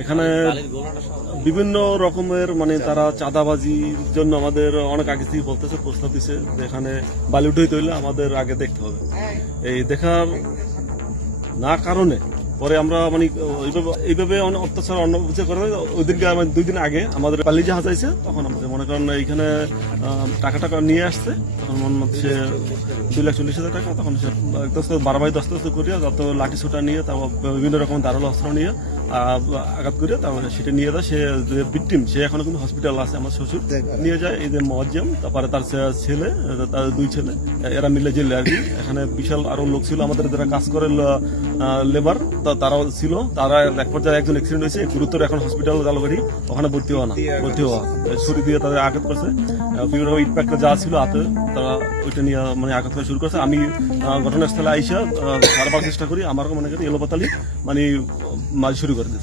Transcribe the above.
এখানে বিভিন্ন রকমের মানে তারা চাঁদাবাজির জন্য আমাদের অনেক আগে থেকে বলতেছে, প্রস্তাব দিচ্ছে যে এখানে বালি উঠাইতে হইলে আমাদের আগে দেখতে হবে। এই দেখার না কারণে পরে আমরা মানে এইভাবে অনেক অত্যাচার অন্য কিছু করে ওইদিনকে 2 দিন আগে আমাদের পালি জাহাজ আইছে, তখন আমাদের মনে করেন এইখানে টাকা নিয়ে আসছে, তখন মনে হচ্ছে 2,40,000 টাকা। তখন সে 12/10 করিয়া যত লাঠি ছোটা নিয়ে তারপর বিভিন্ন রকম ধারালো অস্ত্র নিয়ে আঘাত করে তারপরে সেটা নিয়ে যায়। সে যে ভিকটিম সে এখনো কিন্তু হসপিটাল আছে, আমার শ্বশুর নিয়ে যায়। এই যে মজ্জাম, তারপরে তার ছেলে, তার 2 ছেলে, এরা মিলে জেলে আর কি। এখানে বিশাল আরো লোক ছিল আমাদের যারা কাজ করে লেবার, তারাও ছিল। তারা এক পর্যায়ে একজন অ্যাক্সিডেন্ট হয়েছে, গুরুতর এখন হসপিটাল জালবাড়ি, ওখানে ভর্তি হওয়া ছুরি দিয়ে তাদের আঘাত করছে। বিভিন্ন ইট প্যাকটা যা ছিল হাতে তারা ওইটা নিয়ে মানে আঘাত করা শুরু করছে। আমি ঘটনাস্থলে আইসা সারবার চেষ্টা করি, আমার মনে করি এলোপাতালি মানে মাঝ শুরু করে দিয়েছে।